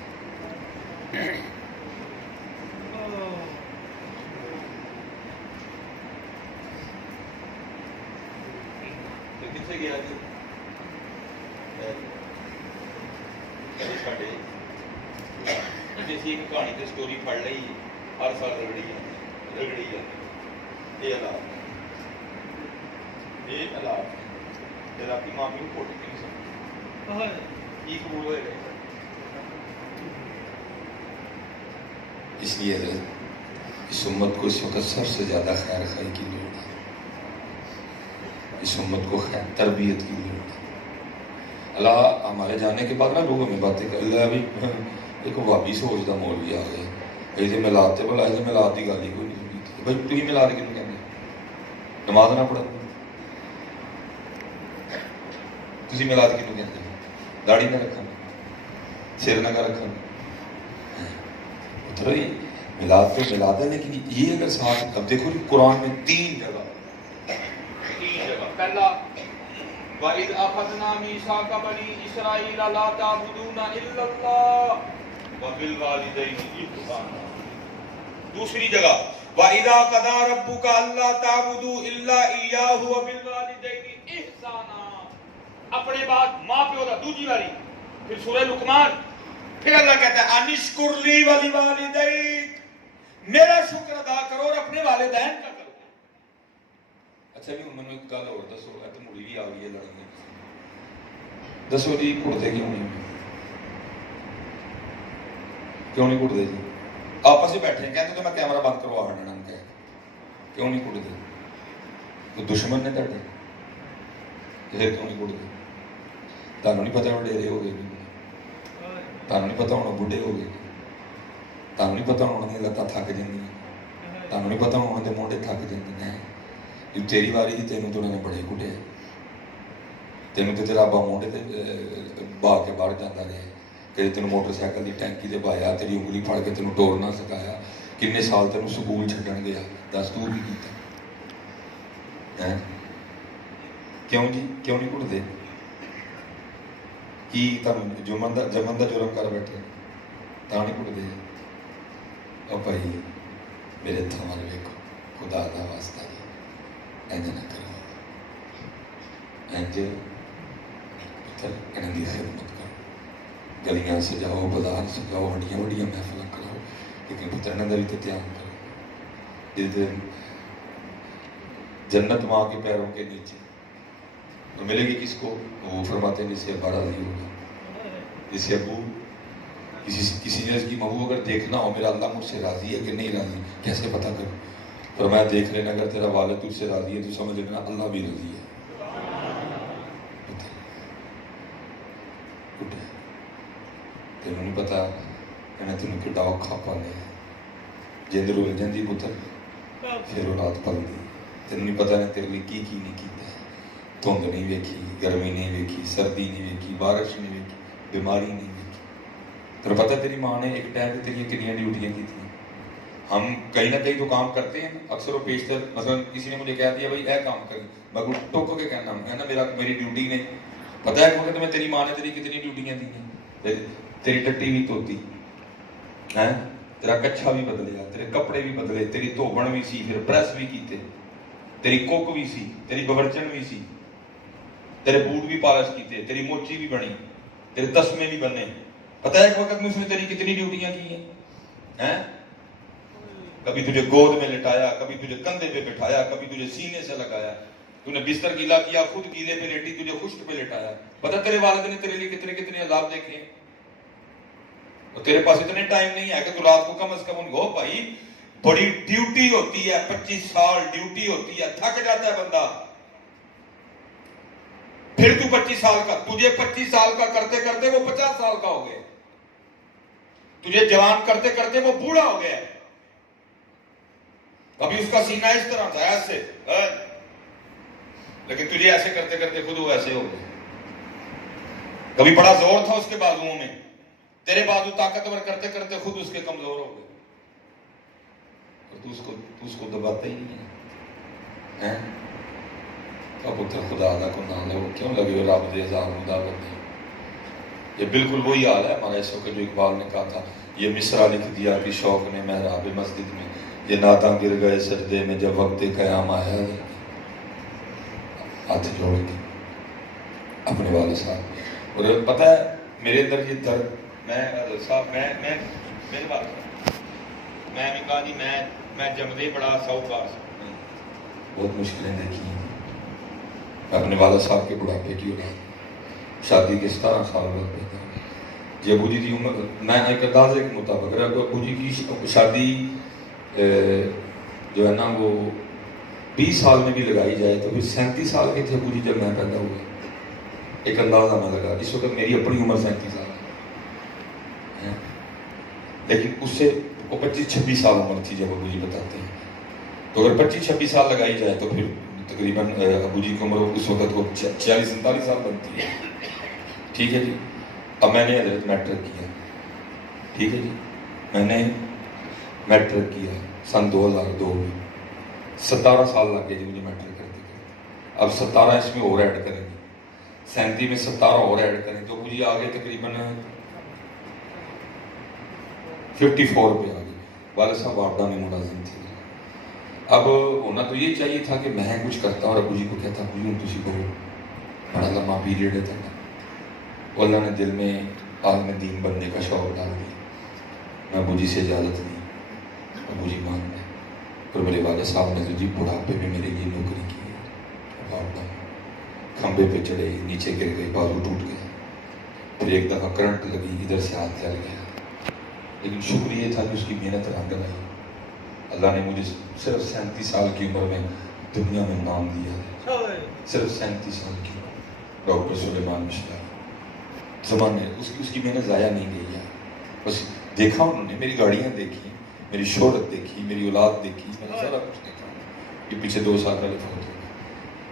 کتنے گیا جی جیسی ایک کہانی کی سٹوری پڑھ لی ہر سال رگڑی ہے یہ علاج راتی مامی کو کوٹ کے نہیں سکتی قبول ہوئے گئے. اس لیے اس امت کو اس وقت سب سے زیادہ خیر خائی کی ضرورت ہے. اس امت کو خیر تربیت کی ضرورت ہے. اللہ ہمارے جانے کے بعد نا لوگ ہمیں باتیں کر اللہ ابھی ایک وابی سوچ دا مولوی آ گئے ایسے میلاد تے بلا ایسے میلاد کی گل ہی کوئی نہیں سنی. بھائی تھی میلاد کیوں کہتے نماز نہ پڑھو تسی میلاد کیوں کہتے داڑھی نہ رکھنا سر نہ رکھنا اتر ہی میلاد تو میلاد ہے. لیکن یہ اگر ساتھ اب دیکھو قرآن میں 3 جگہ پہلا وَإِذْ أَخَذْنَا مِيثَاقَ بَنِي إِسْرَائِيلَ لَا تَعْبُدُونَ إِلَّا اللَّهَ وَبِالْوَالِدَيْنِ إِحْسَانًا. دوسری جگہ وَإِذَا قَضَىٰ رَبُّكَ أَلَّا تَعْبُدُوا إِلَّا إِيَّاهُ وَبِالْوَالِدَيْنِ إِحْسَانًا. اپنے بعد ماں پیو دا دوسری باری پھر سورہ لقمان پھر اللہ کہتا ہے انشکر لی وَلِوَالِدَيْکَ میرا شکر ادا کرو اور اپنے والدین کا کرو. اچھا بھی میں نے ایک گل اور دسو ہے تو مڑی بھی آ گئی ہے لڑنے دسو جی کڑتے کیوں نہیں کڑتے جی آپس میں بیٹھے کہتے تو میں کیمرہ بند کروا دینا کیوں نہیں کڑتے تو دشمن نے تڑے پھر کیوں نہیں کڑتے تمہیں نہیں پتا ہوں ڈیرے ہو گئے تمہیں نہیں پتا ہوں بڑھے ہو گئے تمہیں نہیں پتا ہوں انہوں نے لتاں تھک جاتی تمہیں نہیں پتا ہوں انہوں نے موڈے تھک جاتے ہیں تیری واری ہی تینوں تو انہوں نے بڑے کٹے تینوں تو تیرا ابا موڈے تے باہ کے باہر جاتا رہے کہ تینوں موٹر سائیکل کی ٹینکی سے بہایا, تیری انگلی پھڑ کے تینوں ٹورنا سکھایا, کنے سال تینوں سکول چھڈن گیا, دس تو کی کیتا ہے؟ کیوں جی کیوں نہیں گھٹتے؟ کی جمن کا جرم کر بیٹھے تا نہیں گھٹتے؟ اور بھائی میرے تھمل ویکھو, خدا دا واسطہ جی انج نہ کرو, انج انہاں دی خدمت کرو, گلیاں سجاؤ, بازار سجاؤ, وڈیاں وڈیاں محفل کراؤ, لیکن پتر انہاں دا بھی تے دھیان کرو. جس دن جنت ماں کے پیروں کے نیچے اور ملے گی کس کو؟ وہ فرماتے ہیں جسے ابا راضی ہوگا, جسے ابو کسی نے اس کی محبوب اگر دیکھنا ہو میرا اللہ مجھ سے راضی ہے کہ نہیں راضی, کیسے پتہ کروں؟ فرمایا دیکھ لینا, اگر تیرا والد تجھ سے راضی ہے تو سمجھ لینا اللہ بھی راضی ہے. تینوں نہیں پتا انہیں تینوں کڈا اوکھا پالیا, جند رول جاندی پتر پھر اولاد پلدی. تینوں نہیں پتا انہیں تیرے لیے کی نہیں کیتا, دھند نہیں ویکھی, گرمی نہیں ویکھی, سردی نہیں ویکھی, بارش نہیں ویکھی, بیماری نہیں ویکھی. تیرے پتہ تیری ماں نے ایک ٹائم پہ تیری کنیاں ڈیوٹیاں کی تھیں. ہم کہیں نہ کہیں تو کام کرتے ہیں اکثر و بیشتر, مثلا کسی نے مجھے کہہ دیا بھائی اے کام کر, میں کو ٹوک کے کہنا ہے نا میری ڈیوٹی نہیں. پتہ ہے کہ تمہیں تیری ماں نے تیری کتنی ڈیوٹیاں دی ہیں؟ تیری ٹٹی بھی دھوتی ہے, تیرا کچھا بھی بدلیا, تیرے کپڑے بھی بدلے, تیری دھوبن بھی سی, پھر پریس بھی کیتے, تیری کوک بھی سی, تیری بورچن بھی سی, تیرے بوٹ بھی پالش کیتے, تیری موچی بھی بنی, تیرے تسمے بھی بنے. پتہ ہے ایک وقت میں اس نے تیری کتنی ڈیوٹیاں کی ہیں؟ کبھی تجھے گود میں لٹایا, کبھی تجھے کندھے پہ بٹھایا, کبھی تجھے سینے سے لگایا, تو نے بستر گیلا کیا, خود گیلے پہ لیٹی, تجھے خشک پہ لٹایا. پتہ تیرے والد نے تیرے لیے کتنے عذاب دیکھے ہیں, اور تیرے پاس اتنے ٹائم نہیں ہے کہ تو رات کو کم از کم ان کو, بھائی بڑی ڈیوٹی ہوتی ہے, 25 سال ڈیوٹی ہوتی ہے, تھک جاتا ہے بندہ. پھر تو 25 سال کا, تجھے 25 سال کا کرتے کرتے وہ 50 سال کا ہو گیا, تجھے جوان کرتے کرتے وہ بوڑھا ہو گیا. ابھی اس کا سینہ اس طرح تھا ایسے, لیکن تجھے ایسے کرتے کرتے خود وہ ایسے ہو گئے. کبھی بڑا زور تھا اس کے بازوؤں میں, تیرے بازو طاقتور کرتے کرتے خود اس کے کمزور ہو گئے, اور تو اس کو دباتا ہی نہیں ہے. اب اتر خدا دا کو نہ لو, کیوں لگے ہو رب دے ہزار دعوت دے. یہ بالکل وہی حال ہے ہمارا اس وقت جو اقبال نے کہا تھا, یہ مصرع لکھ دیا کہ شوق نے محراب مسجد میں, یہ نعتاں گر گئے سجدے میں جب وقت قیام آیا. ہاتھ جوڑ کے اپنے والد صاحب, اور پتہ ہے میرے اندر یہ درد, میں میرے بات میں بھی کہا جی میں جمدے بڑا ساہوکار, بہت مشکلیں دیکھی ہیں. اپنے والد صاحب کے بڑھاپے کی اولاد, شادی کے 17 سال بعد پیدا ہوئی. جی ابو جی کی عمر, میں ایک اندازے کے مطابق اگر ابو جی کی شادی جو ہے نا وہ 20 سال میں بھی لگائی جائے تو پھر 37 سال کے تھے ابو جی جب میں پیدا ہوا. ایک اندازہ میں لگا, اس وقت میری اپنی عمر 37 سال ہے, لیکن اس سے 25-26 سال عمر تھی جب ابو جی بتاتے ہیں. تو اگر 25-26 سال لگائی جائے تو پھر تقریباً ابو جی کی عمر اس وقت کو 46-47 سال بنتی ہے. ٹھیک ہے جی. اب میں نے حضرت میٹرک کیا, ٹھیک ہے جی, میں نے میٹرک کیا سن 2002 میں. 17 سال لگ گئے جی مجھے میٹرک کرتے کرتے. اب 17 اس میں اور ایڈ کریں گے, 37 میں 17 اور ایڈ کریں تو مجھے آگے تقریباً 54 پہ آ گئے. والد صاحب واردہ میں ملازم تھے. اب ہونا تو یہ چاہیے تھا کہ میں کچھ کرتا اور ابو جی کو کہتا ابو جی تجھی کو بڑا لمبا پیریڈ ہے تھا. اللہ نے دل میں عالم دین بننے کا شوق ڈال دیا. میں ابو جی سے اجازت لی, ابو جی مان گئے. اور میرے والد صاحب نے تو جی بڑھاپے میں میرے لیے نوکری کی ہے. کھمبے پہ چڑھے, نیچے گر گئے, بازو ٹوٹ گئے. پھر ایک دفعہ کرنٹ لگی, ادھر سے ہاتھ جل گیا. لیکن شکر یہ تھا کہ اس کی محنت رنگ لائی. اللہ نے مجھے صرف 37 سال کی عمر میں دنیا میں نام دیا ہے. صرف 37 سال کی عمر. ڈاکٹر سلیمان مشتاق زمانے اس کی محنت ضائع نہیں گئی ہے. بس دیکھا انہوں نے, میری گاڑیاں دیکھی, میری شہرت دیکھی, میری اولاد دیکھی, میں نے سارا کچھ دیکھا. یہ پیچھے 2 سال پہلے فوت ہو گیا.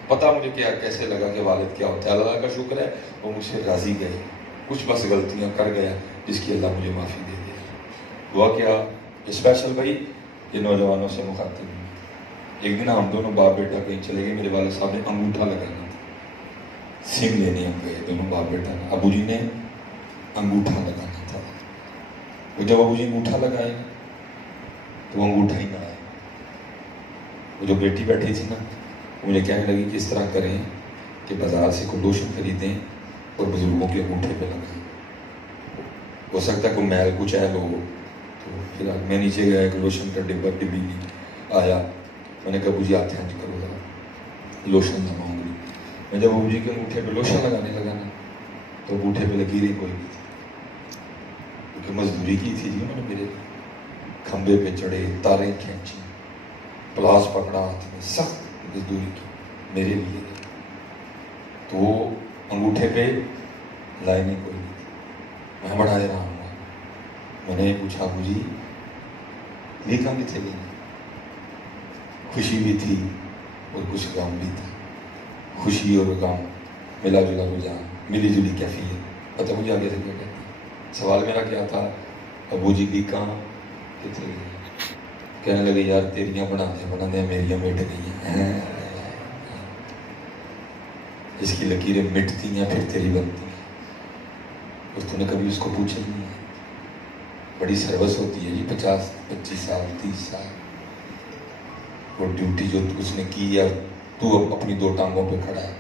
پتہ مجھے کیسے لگا کہ والد کیا ہوتا ہے. اللہ کا شکر ہے وہ مجھ سے راضی گئے. کچھ بس غلطیاں کر گیا جس کی اللہ مجھے معافی دے دے. ہوا کیا اسپیشل بھائی یہ نوجوانوں سے مخاطب ہوں. ایک دن ہم دونوں باپ بیٹا کہیں چلے گئے, میرے والد صاحب نے انگوٹھا لگانا تھا, سم لینے ہم گئے دونوں باپ بیٹا. ابو جی نے انگوٹھا لگانا تھا. وہ جب ابو جی انگوٹھا لگائے تو وہ انگوٹھا ہی نہ آیا. وہ جو بیٹی بیٹھی تھی نا مجھے کہنے لگی کہ اس طرح کریں کہ بازار سے کوئی لوشن خریدیں اور بزرگوں کے انگوٹھے پہ لگائیں, ہو سکتا ہے کوئی میل کچھ ایل ہو. تو پھر میں نیچے گیا, ایک لوشن کا ڈبی آیا. میں نے کہا ابو جی آتے ہیں کرو ذرا لوشن لگاؤں گی. میں جب ابو جی کے انگوٹھے پہ لوشن لگانے لگا نا تو انگوٹھے پہ لکیریں کوئی نہیں تھی, کیونکہ مزدوری کی تھی جی انہوں نے. میرے کھمبے پہ چڑھے, تاریں کھینچی, پلاس پکڑا ہاتھ میں, سخت مزدوری کی میرے لیے. تو وہ انگوٹھے پہ لائنیں کوئی نہیں تھی. میں بڑا حیران ہوا. میں نے پوچھا ابو جی لیکن بھی تھے لینے. خوشی بھی تھی اور کچھ غم بھی تھا. خوشی اور غم ملا جلا رجحان, ملی جلی کیفیت. پتہ مجھے آگے سے کیا کہتے ہیں. سوال میرا کیا تھا, ابو جی کی کہاں کتنے گئی. کہنے لگے یار تیریاں بنا دیں میریاں مٹ گئی ہیں. جس کی لکیریں مٹتی ہیں پھر تیری بنتی ہیں. اور تو نے کبھی اس کو پوچھا ہی نہیں ہے. بڑی سروس ہوتی ہے جی 50 25 سال 30 سال. وہ ڈیوٹی جو اس نے کی یا تو اب اپنی 2 ٹانگوں پہ کھڑا ہے.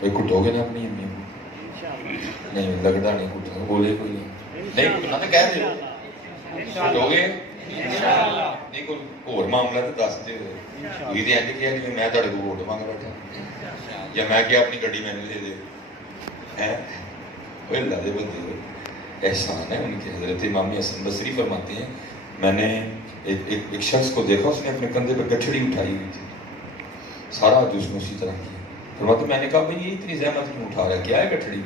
کوئی کٹو گے نا اپنی امی کو؟ نہیں لگتا نہیں کٹا. بولے کوئی نہیں کٹنا تو کہہ دے کٹو گے نہیں. کوئی اور معاملہ تو دس دے. کوئی تو اینڈ کیا جی میں تھوڑے کو ووٹ مانگ بیٹھا یا میں کیا اپنی گڈی میں دے دے. وہ اللہ دے بندے احسان ہے ان کے. حضرت امام حسن بصری فرماتے ہیں میں نے ایک شخص کو دیکھا, اس نے اپنے کندھے پہ گٹھڑی اٹھائی ہوئی تھی, سارا جس نے اسی طرح کیا. فرماتے میں نے کہا بھائی یہ اتنی زحمت کیوں اٹھا رہا ہے, کیا ہے گٹھڑی.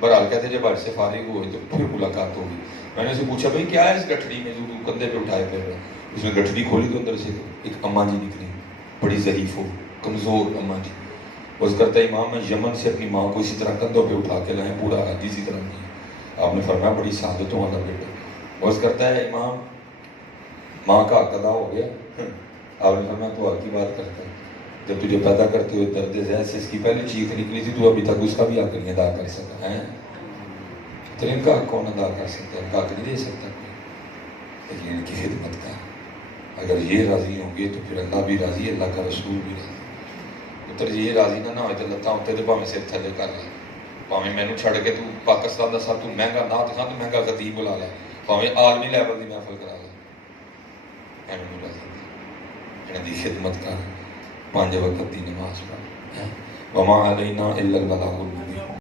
بہرحال کہتے جب آج سے فارغ ہوئے تو پھر ملاقات ہوگی. میں نے اسے پوچھا بھائی کیا ہے اس گٹھڑی میں جو تو کندھے پہ اٹھائے پھر رہا. اس نے گٹھڑی کھولی تو اندر سے ایک اماں جی نکلی, بڑی ضعیف ہو کمزور اماں جی. بس کرتا امام میں یمن سے اپنی ماں کو اسی طرح کندھوں پہ اٹھا کے لائیں, پورا حج اسی طرح کیا. آپ نے فرمایا بڑی سعادتوں والا بیٹا. بس کرتا ہے امام ماں کا حق ادا ہو گیا. آپ نے فرمایا تو حق کی بات کرتا ہے, جب تجھے پیدا کرتے ہوئے درد ذہن سے اس کی پہلی چیخ نکلی تھی تو ابھی تک اس کا بھی حق نہیں ادا کر سکا ہے. تو ان کا حق کون ادا کر سکتا ہے, ان کا حق نہیں دے سکتا کوئی. لیکن ان کی خدمت کا اگر یہ راضی ہوں گے تو پھر اللہ بھی راضی, اللہ کا رسول بھی راضی. پتر جی یہ راضی نہ ہوئے تو لتاں ہوتے تو بھاویں سر تھلے کر لیں, بھاویں مینوں چھڑ کے تو پاکستان کا سب تو مہنگا نعت خاں تو مہنگا خطیب بلا لے, بھاویں عالمی لیول کی محفل کرا لے. انہاں دی خدمت کر, 5 وقت دی نماز پڑھ. وما علینا الا البلاغ المبین.